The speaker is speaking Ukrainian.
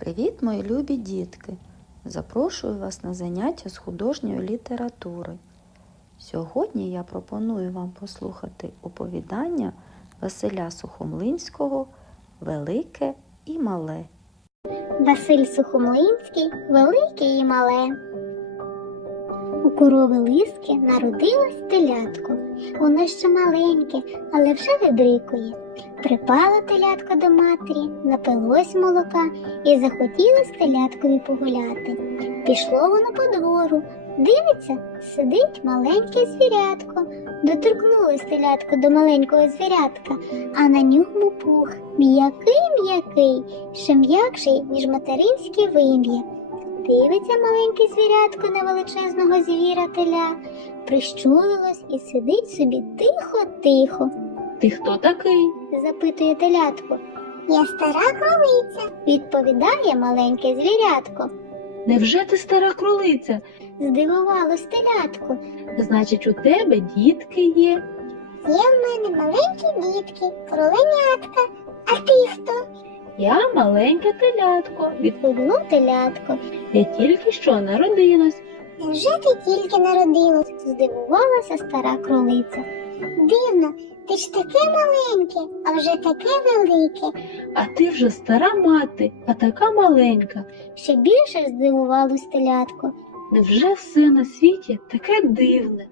Привіт, мої любі дітки! Запрошую вас на заняття з художньої літератури. Сьогодні я пропоную вам послухати оповідання Василя Сухомлинського Велике і мале. Василь Сухомлинський, велике і мале. У корови лиски народилось телятко. Воно ще маленьке, але вже вибрикує. Припало телятко до матері, напилось молока і захотілось теляткові погуляти. Пішло воно по двору. Дивиться, сидить маленьке звірятко. Доторкнулось телятко до маленького звірятка, а на ньому пух м'який м'який, ще м'якший, ніж материнське вим'я. Дивиться маленьке звірятко на величезного звіра теля, прищулилось і сидить собі тихо-тихо, Ти хто такий? запитує телятко. Я стара кролиця, відповідає маленьке звірятко. Невже ти стара кролиця? Здивувалось телятко. Значить, у тебе дітки є. Є в мене маленькі дітки, кроленятка. А ти хто? Я маленьке телятко. Від Відповіло телятко. я тільки що народилась. Невже ти тільки народилась? здивувалася стара кролиця. Дивно, ти ж таке маленьке, а вже таке велике. А ти вже стара мати, а така маленька. Ще більше здивувалось телятко. Невже все на світі таке дивне?